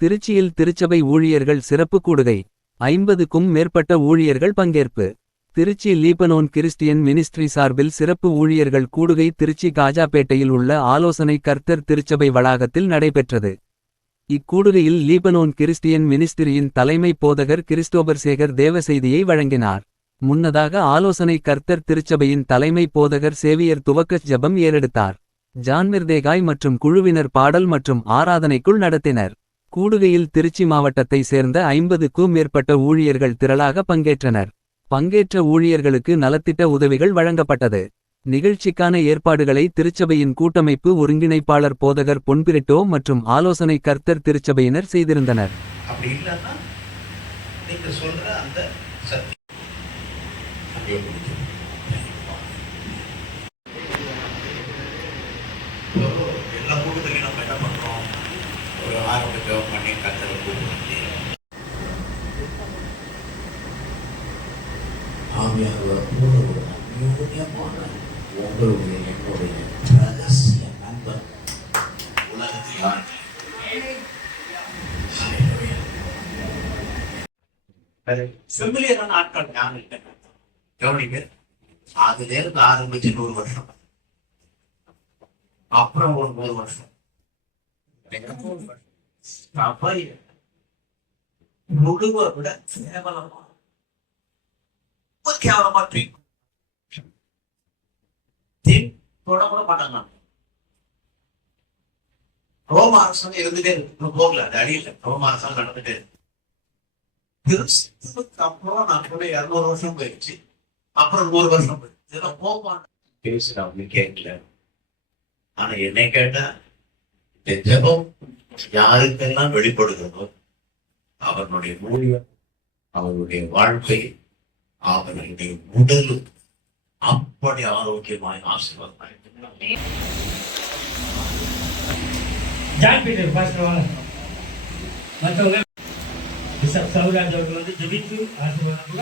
திருச்சியில் திருச்சபை ஊழியர்கள் சிறப்பு கூடுகை. 50க்கும் மேற்பட்ட ஊழியர்கள் பங்கேற்பு. திருச்சி லீபனோன் கிறிஸ்டியன் மினிஸ்ட்ரி சார்பில் சிறப்பு ஊழியர்கள் கூடுகை திருச்சி காஜாபேட்டையில் உள்ள ஆலோசனை கர்த்தர் திருச்சபை வளாகத்தில் நடைபெற்றது. இக்கூடுகையில் லீபனோன் கிறிஸ்டியன் மினிஸ்ட்ரியின் தலைமை போதகர் கிறிஸ்டோபர் சேகர் தேவ செய்தியை வழங்கினார். முன்னதாக ஆலோசனை கர்த்தர் திருச்சபையின் தலைமை போதகர் சேவியர் துவக்கச் ஜெபம் ஏறெடுத்தார். ஜான்மிர்தேகாய் மற்றும் குழுவினர் பாடல் மற்றும் ஆராதனைக்குள் நடத்தினர். கூடுகையில் திருச்சி மாவட்டத்தை சேர்ந்த 50க்கும் மேற்பட்ட ஊழியர்கள் திரளாக பங்கேற்றனர். பங்கேற்ற ஊழியர்களுக்கு நலத்திட்ட உதவிகள் வழங்கப்பட்டது. நிகழ்ச்சிக்கான ஏற்பாடுகளை திருச்சபையின் கூட்டமைப்பு ஒருங்கிணைப்பாளர் போதகர் பொன்பிரிட்டோ மற்றும் ஆலோசனை கர்த்தர் திருச்சபையினர் செய்திருந்தனர். உங்களுடைய என்னுடைய ரகசிய நண்பர் உலகத்தில் செம்பிலியரான ஆட்கள் யாரும் கவனிங்க. அதுல இருந்து ஆரம்பிச்சு 100 வருஷம், அப்புறம் ஒரு 100 வருஷம் சபை முழுவ விட கேவலமா தொடக்கூட மாட்டாங்க. ரோம அரசாங்கம் இருந்துட்டே இருக்கு, போகல, அது அடியில ரோம அரசாங்கம் நடந்துட்டே இருக்கு. கிறிஸ்துவுக்கு அப்புறம் நான் கூட 200 வருஷம் போயிடுச்சு, அப்புறம் 100 வருஷம் போயிடுச்சு. இதெல்லாம் போக பேசுறாங்க கேட்கல. ஆனா என்னை கேட்டா இந்த ஜெபம் யாருக்கெல்லாம் வெளிப்படுகிறதோ அவர்களுடைய ஊழியம், அவருடைய வாழ்க்கை, அவர்களுடைய உடலும் அப்படி ஆரோக்கியமாய் ஆசீர்வாதமாய் ஜெபித்து ஆசீர்வாதம்